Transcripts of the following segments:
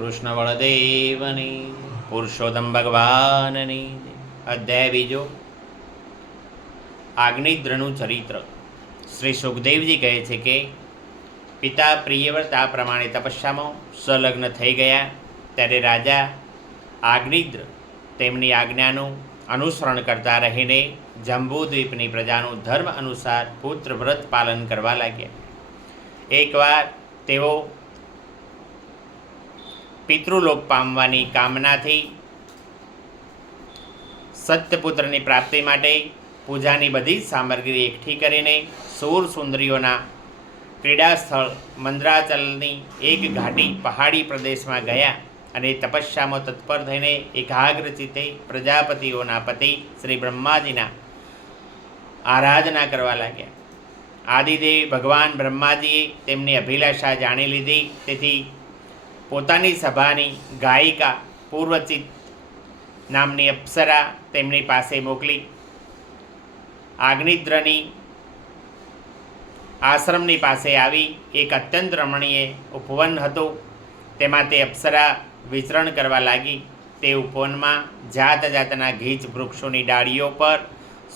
કૃષ્ણ બળદેવની પુરુષોત્તમ ભગવાનની અધ્યાય બીજો આગ્નિદ્રનું ચરિત્ર. શ્રી સુખદેવજી કહે છે કે પિતા પ્રિયવ્રત આ પ્રમાણે તપસ્યામાં સંલગ્ન થઈ ગયા ત્યારે રાજા આગ્નિદ્ર તેમની આજ્ઞાનું અનુસરણ કરતા રહીને જંબુદ્વીપની પ્રજાનું ધર્મ અનુસાર પુત્ર વ્રત પાલન કરવા લાગ્યા. એકવાર તેઓ પિતૃલોક પામવાની કામનાથી સત્યપુત્રની પ્રાપ્તિ માટે પૂજાની બધી સામગ્રી એકઠી કરીને સૂર સુંદરીઓના ક્રીડા સ્થળ મંદ્રાચલની એક ઘાટી પહાડી પ્રદેશમાં ગયા અને તપસ્યામાં તત્પર થઈને એકાગ્રચિત્તે પ્રજાપતિઓના પતિ શ્રી બ્રહ્માજીના આરાધના કરવા લાગ્યા. આદિદેવ ભગવાન બ્રહ્માજીએ તેમની અભિલાષા જાણી લીધી, તેથી પોતાની સભાની ગાયિકા પૂર્વચિત નામની અપ્સરા તેમની પાસે મોકલી. આગ્નિદ્રની આશ્રમની પાસે આવી એક અત્યંત રમણીય ઉપવન હતું. તેમાં તે અપ્સરા વિચરણ કરવા લાગી. તે ઉપવનમાં જાત જાતના ગીચ વૃક્ષોની ડાળીઓ પર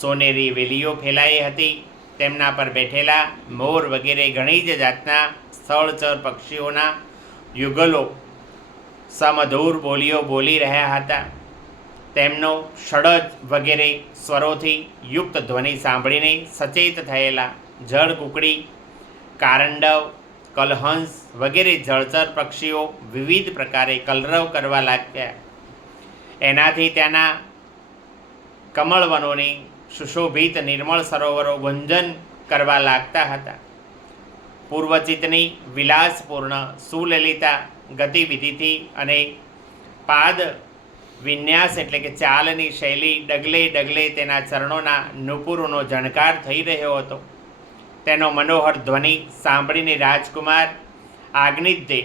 સોનેરી વેલીઓ ફેલાઈ હતી. તેમના પર બેઠેલા મોર વગેરે ઘણી જ જાતના સ્થળચર પક્ષીઓના યુગલો સમધુર બોલીઓ બોલી રહ્યા હતા. તેમનો ષડજ વગેરે સ્વરોથી યુક્ત ધ્વનિ સાંભળીને સચેત થયેલા જળકુકડી, કારંડવ, કલહંસ વગેરે જળચર પક્ષીઓ વિવિધ પ્રકારે કલરવ કરવા લાગ્યા. એનાથી ત્યાંના કમળવનોની સુશોભિત નિર્મળ સરોવરો ગુંજન કરવા લાગતા હતા. પૂર્વચિતની વિલાસપૂર્ણ સુલલિતા ગતિવિધિથી અને પાદ વિન્યાસ એટલે કે ચાલની શૈલી ડગલે ડગલે તેના ચરણોના નુપુરોનો ઝણકાર થઈ રહ્યો હતો. તેનો મનોહર ધ્વનિ સાંભળીને રાજકુમાર આગ્નિદ્રે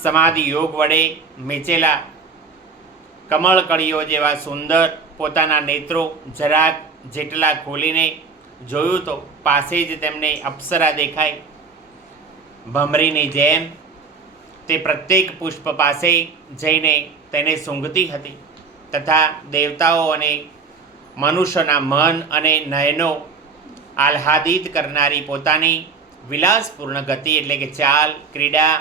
સમાધિ યોગ વડે મેચેલા કમળકળીઓ જેવા સુંદર પોતાના નેત્રો જરાક જેટલા ખોલીને જોયું તો પાસે જ તેમને અપ્સરા દેખાઈ. ભમરીની જેમ તે પ્રત્યેક પુષ્પ પાસે જઈને તેને સૂંઘતી હતી તથા દેવતાઓ અને મનુષ્યના મન અને નયનો આહ્લાદિત કરનારી પોતાની વિલાસપૂર્ણ ગતિ એટલે કે ચાલ, ક્રીડા,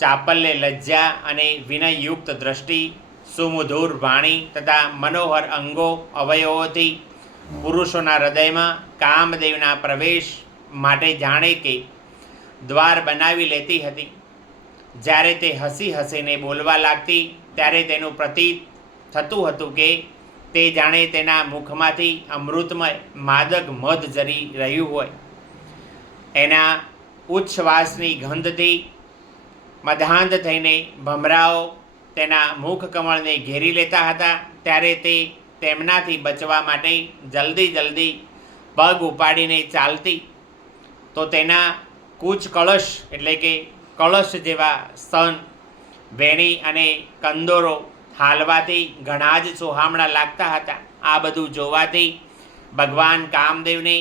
ચાપલ્ય, લજ્જા અને વિનયયુક્ત દ્રષ્ટિ, સુમધુર વાણી તથા મનોહર અંગો અવયવોથી પુરુષોના હૃદયમાં કામદેવના પ્રવેશ માટે જાણે કે દ્વાર બનાવી લેતી હતી. જ્યારે તે હસી હસીને બોલવા લાગતી ત્યારે તેનું પ્રતીત થતું હતું કે તે જાણે તેના મુખમાંથી અમૃતમય માદક મધ ઝરી રહ્યું હોય. એના ઉચ્છ્વાસની ગંધથી મદાંધ થઈને ભમરાઓ તેના મુખ કમળને ઘેરી લેતા હતા. ત્યારે તે તેમનાથી બચવા માટે જલ્દી પગ ઉપાડીને ચાલતી તો તેના કૂચ કળશ એટલે કે કળશ જેવા સ્તન, વેણી અને કંદોરો હાલવાથી ઘણા જ સોહામણા લાગતા હતા. આ બધું જોવાથી ભગવાન કામદેવને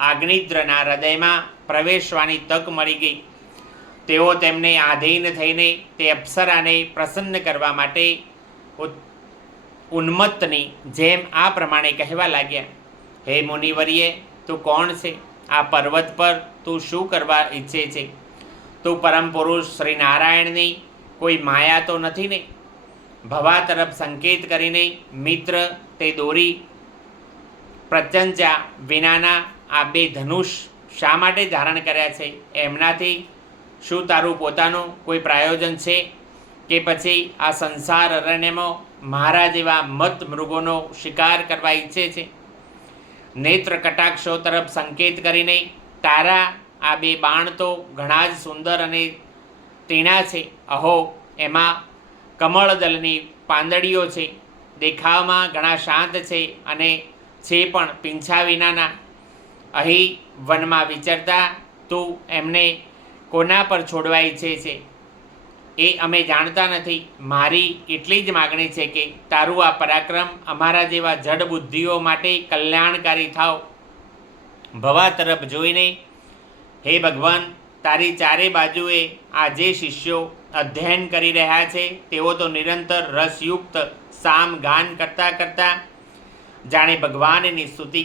આગ્નિદ્રના હૃદયમાં પ્રવેશવાની તક મળી ગઈ. તેઓ તેમને આધીન થઈને તે અપ્સરાને પ્રસન્ન કરવા માટે ઉન્મત્તની જેમ આ પ્રમાણે કહેવા લાગ્યા. હે મુનિવર્યે, તું કોણ છે? આ પર્વત પર તું શું કરવા ઈચ્છે છે? તું પરમ પુરુષ શ્રી નારાયણની કોઈ માયા તો નથી ને? ભવા તરફ સંકેત કરીને મિત્ર તે દોરી પ્રત્યંચા વિનાના આ બે ધનુષ શા માટે ધારણ કર્યા છે? એમનાથી શું તારું પોતાનું કોઈ પ્રયોજન છે કે પછી આ સંસાર અરણ્યમાં મારા જેવા મત મૃગોનો શિકાર કરવા ઈચ્છે છે? નેત્ર કટાક્ષો તરફ સંકેત કરીને તારા આ બે બાણ તો ઘણા જ સુંદર અને તીણા છે. અહો, એમાં કમળદલની પાંદડીઓ છે. દેખાવમાં ઘણા શાંત છે અને છે પણ પીંછા વિનાના. અહીં વનમાં વિચરતા તું એમને કોના પર છોડવા ઈચ્છે છે એ અમે જાણતા નથી. મારી એટલી જ માગણી છે કે તારું આ પરાક્રમ અમારા જેવા જડ બુદ્ધિઓ માટે કલ્યાણકારી થાવ. ભવા તરફ જોઈને હે ભગવાન, તારી ચારે બાજુએ આ જે શિષ્યો અધ્યયન કરી રહ્યા છે તેઓ તો નિરંતર રસયુક્ત સામ ગાન કરતાં કરતાં જાણે ભગવાનની સ્તુતિ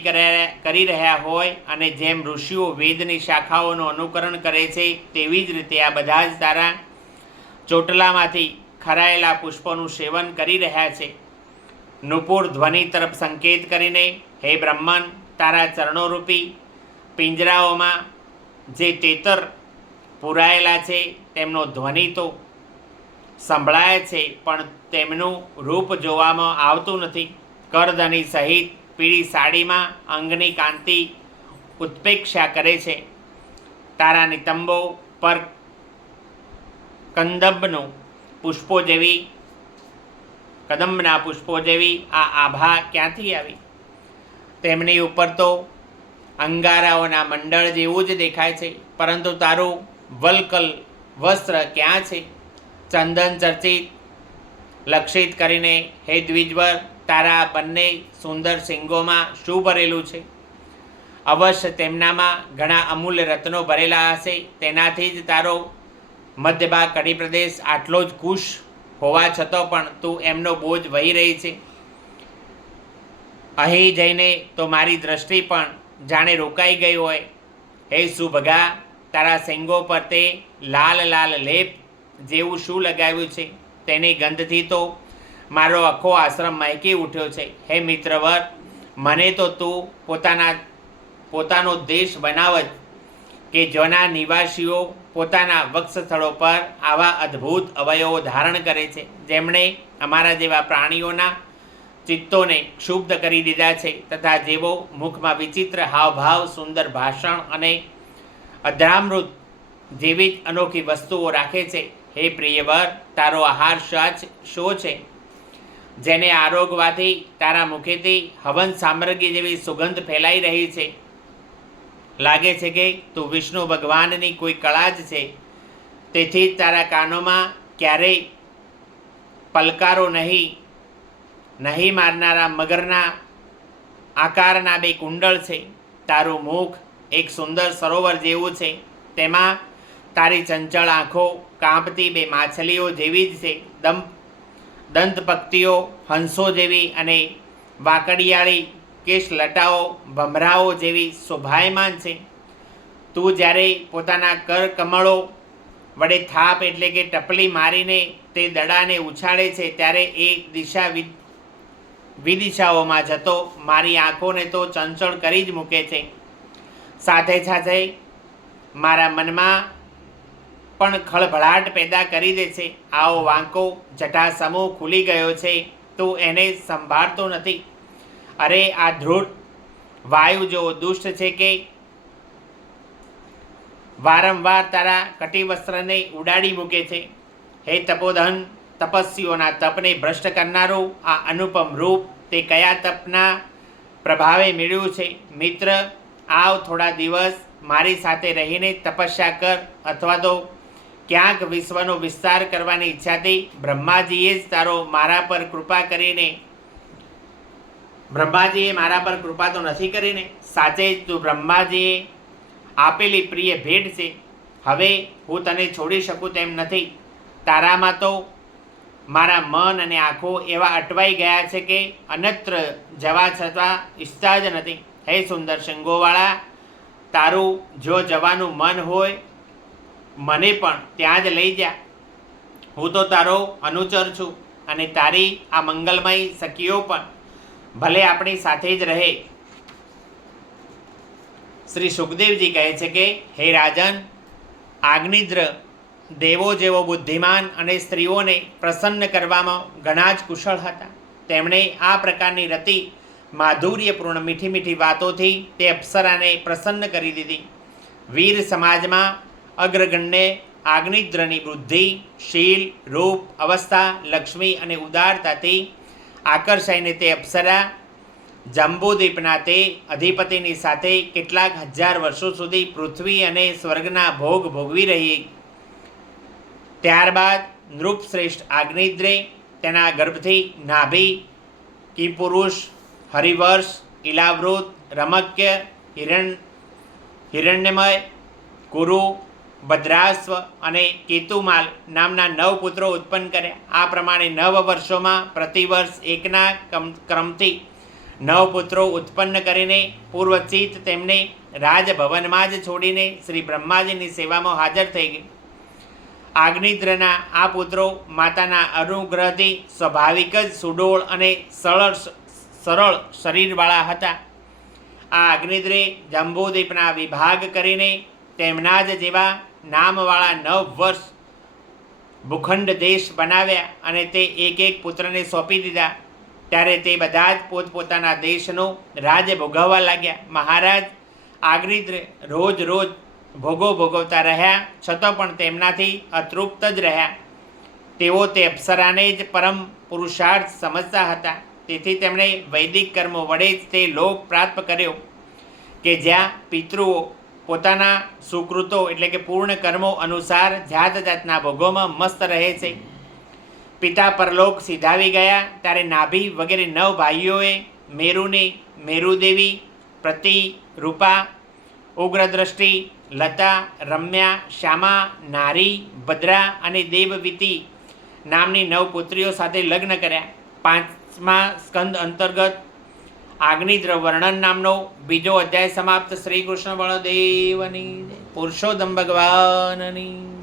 કરી રહ્યા હોય, અને જેમ ઋષિઓ વેદની શાખાઓનું અનુકરણ કરે છે તેવી જ રીતે આ બધા જ તારા ચોટલામાંથી ખરાયેલા પુષ્પોનું સેવન કરી રહ્યા છે. નુપુર ધ્વનિ તરફ સંકેત કરીને, હે બ્રહ્મન, તારા ચરણોરૂપી પિંજરાઓમાં જે તેતર પુરાયેલા છે તેમનો ધ્વનિ તો સંભળાય છે, પણ તેમનું રૂપ જોવામાં આવતું નથી. કરધની સહિત પીળી સાડીમાં અંગની કાંતિ ઉત્પ્રેક્ષા કરે છે. તારા નિતંબો પર કદંબના પુષ્પો જેવી આ આભા ક્યાંથી આવી? તેમની ઉપર તો અંગારાઓના મંડળ જેવું જ દેખાય છે, પરંતુ તારું વલ્કલ વસ્ત્ર ક્યાં છે? ચંદન ચર્ચિત લક્ષિત કરીને, હે દ્વિજવર, તારા બંને સુંદર શિંગોમાં શું ભરેલું છે? અવશ્ય તેમનામાં ઘણા અમૂલ્ય રત્નો ભરેલા હશે. તેનાથી જ તારો મધ્યભાગ કડી પ્રદેશ આટલો જ ખુશ હોવા છતાં પણ તું એમનો બોજ વહી રહી છે. અહીં જઈને તો મારી દૃષ્ટિ પણ જાણે રોકાઈ ગઈ હોય. હે સુભગા, તારા શિંગો પર તે લાલ લાલ લેપ જેવું શું લગાવ્યું છે? તેની ગંધથી તો મારો આખો આશ્રમ મહેકી ઉઠ્યો છે. હે મિત્રવર, મને તો તું પોતાનો દેશ બનાવ જ, કે જેના નિવાસીઓ પોતાના વક્ષસ્થળો પર આવા અદ્ભુત અવયવો ધારણ કરે છે, જેમણે અમારા જેવા પ્રાણીઓના ચિત્તોને ક્ષુબ્ધ કરી દીધા છે, તથા જેવો મુખમાં વિચિત્ર હાવભાવ, સુંદર ભાષણ અને અધરામૃત જેવી જ અનોખી વસ્તુઓ રાખે છે. હે પ્રિયવર, તારો આહાર શો છે, જેને આરોગવાથી તારા મુખેથી હવન સામ્રાજ્ય જેવી સુગંધ ફેલાઈ રહી છે? લાગે છે કે તું વિષ્ણુ ભગવાનની કોઈ કળા જ છે. તેથી જ તારા કાનોમાં ક્યારેય પલકારો નહીં મારનારા મગરના આકારના બે કુંડળ છે. તારું મુખ એક સુંદર સરોવર જેવું છે. તેમાં તારી ચંચળ આંખો કાંપતી બે માછલીઓ જેવી જ છે. દંતપક્તિઓ હંસો જેવી અને વાકડિયાળી કેશ લટાઓ ભમરાઓ જેવી શોભાયમાન છે. તું જ્યારે પોતાના કર કમળો વડે થાપ એટલે કે ટપલી મારીને તે દડાને ઉછાળે છે, ત્યારે એ દિશા વિદિશાઓમાં જતો મારી આંખોને તો ચંચળ કરી જ મૂકે છે. સાથે સાથે મારા મનમાં પણ ખળભળાટ પેદા કરી દે છે. આવો વાંકો જટાસમૂહ ખુલી ગયો છે, તું એને સંભાળતો નથી. અરે, આ ધ્રુટ વાયુ જેવો દુષ્ટ છે કે વારંવાર તારા કટિવસ્ત્રને ઉડાડી મૂકે છે. હે તપોધન, તપસ્વીઓના તપને ભ્રષ્ટ કરનારું આ અનુપમ રૂપ તે કયા તપના પ્રભાવે મેળવ્યું છે? મિત્ર, આવ, થોડા દિવસ મારી સાથે રહીને તપસ્યા કર, અથવા તો ક્યાંક વિશ્વનો વિસ્તાર કરવાની ઈચ્છાથી બ્રહ્માજીએ મારા પર કૃપા તો નથી કરીને. સાચે જ તું બ્રહ્માજીએ આપેલી પ્રિય ભેટ છે. હવે હું તને છોડી શકું તેમ નથી. તારામાં તો મારા મન અને આંખો એવા અટવાઈ ગયા છે કે અન્યત્ર જવા છતાં ઈચ્છતા જ નથી. હે સુંદર શિંગોવાળા, તારું જો જવાનું મન હોય, મને પણ ત્યાં જ લઈ જા. હું તો તારો અનુચર છું, અને તારી આ મંગલમય સખીઓ પણ ભલે આપણી સાથે જ રહે. શ્રી સુખદેવજી કહે છે કે, હે રાજન, આગ્નિદ્ર દેવો જેવો બુદ્ધિમાન અને સ્ત્રીઓને પ્રસન્ન કરવામાં ઘણા જ કુશળ હતા. તેમણે આ પ્રકારની રતિ માધુર્યપૂર્ણ મીઠી મીઠી વાતોથી તે અપ્સરાને પ્રસન્ન કરી દીધી. વીર સમાજમાં અગ્રગણ્ય આગ્નિદ્રની બુદ્ધિ, શીલ, રૂપ, અવસ્થા, લક્ષ્મી અને ઉદારતાથી આકર્ષાઈને તે અપ્સરા જંબુદ્વીપના તે અધિપતિની સાથે કેટલાક હજાર વર્ષો સુધી પૃથ્વી અને સ્વર્ગના ભોગ ભોગવી રહી. ત્યારબાદ નૃપશ્રેષ્ઠ આગ્નિદ્રે તેના ગર્ભથી નાભી, કિપુરુષ, હરિવર્ષ, ઇલાવૃત, રમક્ય, હિરણ્યમય, કુરુ, ભદ્રાશ્વ અને કેતુમાલ નામના 9 પુત્રો ઉત્પન્ન કર્યા. આ પ્રમાણે 9 વર્ષોમાં પ્રતિવર્ષ એકના ક્રમથી 9 પુત્રો ઉત્પન્ન કરીને પૂર્વચિત તેમને રાજભવનમાં જ છોડીને શ્રી બ્રહ્માજીની સેવામાં હાજર થઈ ગઈ. આગ્નિદ્રના આ પુત્રો માતાના અનુગ્રહથી સ્વાભાવિક જ સુડોળ અને સરળ શરીરવાળા હતા. આ અગ્નિદ્રે જંબૂદ્વીપના વિભાગ કરીને તેમના જ જેવા નામવાળા 9 વર્ષ ભૂખંડ દેશ બનાવ્યા અને તે એક એક પુત્રને સોંપી દીધા. ત્યારે તે બધા જ પોતપોતાના દેશનો રાજ ભોગવવા લાગ્યા. મહારાજ આગ્નિદ્ર રોજ ભોગો ભોગવતા રહ્યા, છતાં પણ તેમનાથી અતૃપ્ત જ રહ્યા. તેઓ તે અપ્સરાને જ પરમ પુરુષાર્થ સમજતા હતા. તેથી તેમણે વૈદિક કર્મો વડે જ તે લોક પ્રાપ્ત કર્યો કે જ્યાં પિતૃઓ પોતાના સુકૃતો એટલે કે પૂર્ણ કર્મો અનુસાર જાત જાતના ભોગોમાં મસ્ત રહે છે. પિતા પરલોક સિધાવી ગયા ત્યારે નાભી વગેરે 9 ભાઈઓએ મેરુને, મેરુદેવી, પ્રતિરૂપા, ઉગ્રદ્રષ્ટિ, લતા, રમ્યા, શ્યામા, નારી, ભદ્રા અને દેવવીતી નામની 9 પુત્રીઓ સાથે લગ્ન કર્યા. 5મા સ્કંદ અંતર્ગત આગ્નિદ્ર વર્ણન નામનો 2જો અધ્યાય સમાપ્ત. શ્રી કૃષ્ણ બળદેવની, પુરુષોત્તમ ભગવાનની.